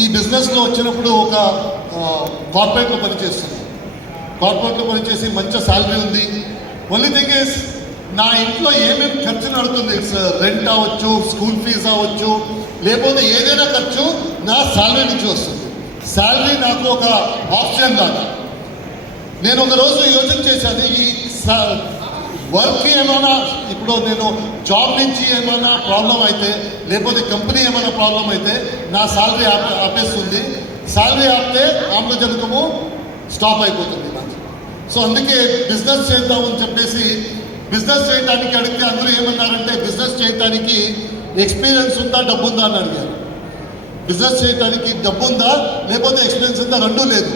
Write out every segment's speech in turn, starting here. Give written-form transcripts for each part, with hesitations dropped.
ఈ బిజినెస్లో వచ్చినప్పుడు ఒక కార్పొరేట్లో పనిచేస్తున్నాను. కార్పొరేట్లో పనిచేసి మంచి శాలరీ ఉంది. ఓన్లీ థింగ్ ఇస్ నా ఇంట్లో ఏమేమి ఖర్చు నడుతుంది, రెంట్ అవ్వచ్చు, స్కూల్ ఫీజు అవ్వచ్చు, లేకపోతే ఏదైనా ఖర్చు నా శాలరీ నుంచి వస్తుంది. శాలరీ నాకు ఒక ఆప్షన్ లాగా. నేను ఒక రోజు యోచన చేశాను, ఈ వర్క్ ఏమైనా ఇప్పుడు నేను జాబ్ నుంచి ఏమైనా ప్రాబ్లం అయితే, లేకపోతే కంపెనీ ఏమైనా ప్రాబ్లం అయితే నా శాలరీ ఆపేస్తుంది. శాలరీ ఆపితే ఆమ్లజనకము స్టాప్ అయిపోతుంది నాకు. సో అందుకే బిజినెస్ చేద్దామని చెప్పేసి బిజినెస్ చేయడానికి అడిగితే అందరూ ఏమన్నారంటే, బిజినెస్ చేయడానికి ఎక్స్పీరియన్స్ ఉందా, డబ్బు ఉందా అని అడిగారు. బిజినెస్ చేయడానికి డబ్బు ఉందా లేకపోతే ఎక్స్పీరియన్స్ ఉందా, రెండూ లేదు.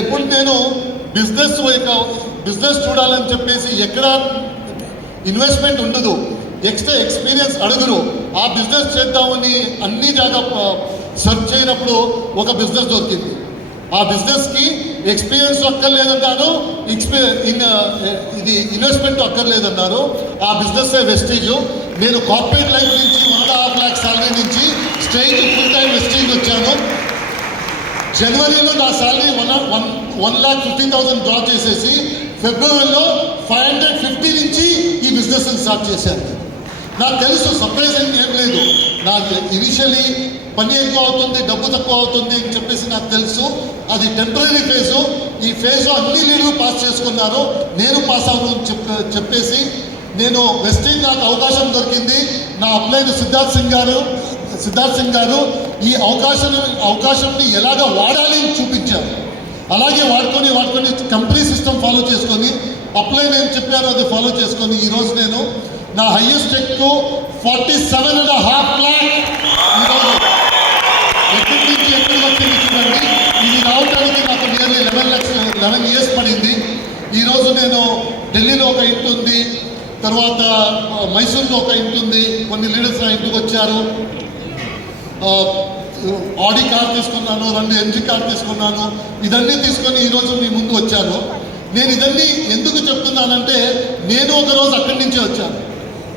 ఎప్పుడు నేను బిజినెస్ చూడాలని చెప్పేసి ఎక్కడ ఇన్వెస్ట్మెంట్ ఉండదు, ఎక్స్ట్రా ఎక్స్పీరియన్స్ అడుగురు. ఆ బిజినెస్ చేద్దామని అన్ని జాగా సెర్చ్ చేయనప్పుడు ఒక బిజినెస్ దొరికింది. ఆ బిజినెస్కి ఎక్స్పీరియన్స్ అక్కర్లేదన్నారు, ఇది ఇన్వెస్ట్మెంట్ అక్కర్లేదన్నారు. ఆ బిజినెస్ వెస్టేజ్. నేను కార్పొరేట్ లైఫ్ నుంచి 1.5 lakh శాలరీ నుంచి స్ట్రైట్ ఫుల్ టైం వెస్టేజ్ వచ్చాను. జనవరిలో నా శాలరీ 1,50,000 డ్రా చేసేసి ఫిబ్రవరిలో 550 నుంచి ఈ బిజినెస్ స్టార్ట్ చేశాను. నాకు తెలుసు సర్ప్రైజింగ్ ఏం లేదు. నాకు ఇనిషియలీ పని ఎక్కువ అవుతుంది, డబ్బు తక్కువ అవుతుంది అని చెప్పేసి నాకు తెలుసు. అది టెంపరీ ఫేజు. ఈ ఫేజు అన్ని లీడర్లు పాస్ చేసుకున్నారు, నేను పాస్ అవును చెప్పేసి నేను వెస్టేజ్ నాకు అవకాశం దొరికింది. నా అప్లైన్ సిద్ధార్థ్ సింగ్ గారు ఈ అవకాశాన్ని ఎలాగ వాడాలి అని చూపించారు. అలాగే వాడుకొని కంపెనీ సిస్టమ్ ఫాలో చేసుకొని అప్లైన్ ఏం చెప్పారో అది ఫాలో చేసుకొని ఈరోజు నేను నా హైయెస్ట్ ఎక్కువ 47.5 lakh ఈరోజు ఎక్కడి నుంచి ఎక్కడికి వచ్చింది చూడండి. ఇది రావడానికి నాకు నియర్లీ 11 years పడింది. ఈరోజు నేను ఢిల్లీలో ఒక ఇంటి ఉంది, తర్వాత మైసూర్లో ఒక ఇంటి ఉంది. కొన్ని లీడర్స్ నా ఇంటికి వచ్చారు. ఆడి కార్ తీసుకున్నాను, 2 MG కార్ తీసుకున్నాను. ఇదన్నీ తీసుకొని ఈరోజు మీ ముందు వచ్చాను. నేను ఇదన్నీ ఎందుకు చెప్తున్నానంటే, నేను ఒక రోజు అక్కడి నుంచే వచ్చాను.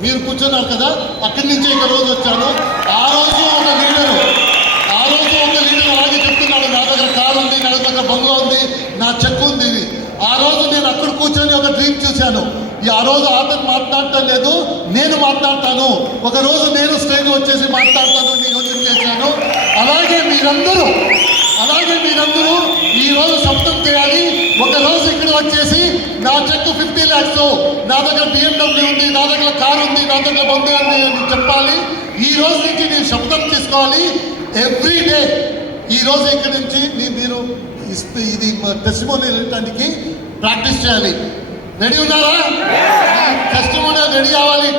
మీరు కూర్చున్నారు కదా, అక్కడి నుంచే ఒక రోజు వచ్చాను. ఆ రోజు ఒక లీడరు అలాగే చెప్తున్నాడు, నా దగ్గర కారు ఉంది, నా దగ్గర బంగ్లా ఉంది, నా చెక్ ఉంది. ఆ రోజు నేను అక్కడ కూర్చొని ఒక డ్రీమ్ చూశాను. ఆ రోజు అతను మాట్లాడటం లేదు, నేను మాట్లాడతాను, ఒక రోజు నేను స్టేజ్ వచ్చేసి మాట్లాడతాను అని యోచన చేశాను. అలాగే మీరందరూ ఈరోజు శబ్దం చేయాలి. ఒక రోజు ఇక్కడ వచ్చేసి నా చెక్ 50 lakhs, నా దగ్గర BMW ఉంది, నా దగ్గర కారు ఉంది, నా దగ్గర బంధు ఉంది అని చెప్పాలి. ఈ రోజు నుంచి నేను శబ్దం తీసుకోవాలి. ఎవ్రీ డే ఈ రోజు ఇక్కడ నుంచి మీరు ఇది టెస్టిమోనియల్ ఇవ్వడానికి ప్రాక్టీస్ చేయాలి. రెడీ ఉన్నారా? టెస్టిమోనియల్ రెడీ అవ్వాలి.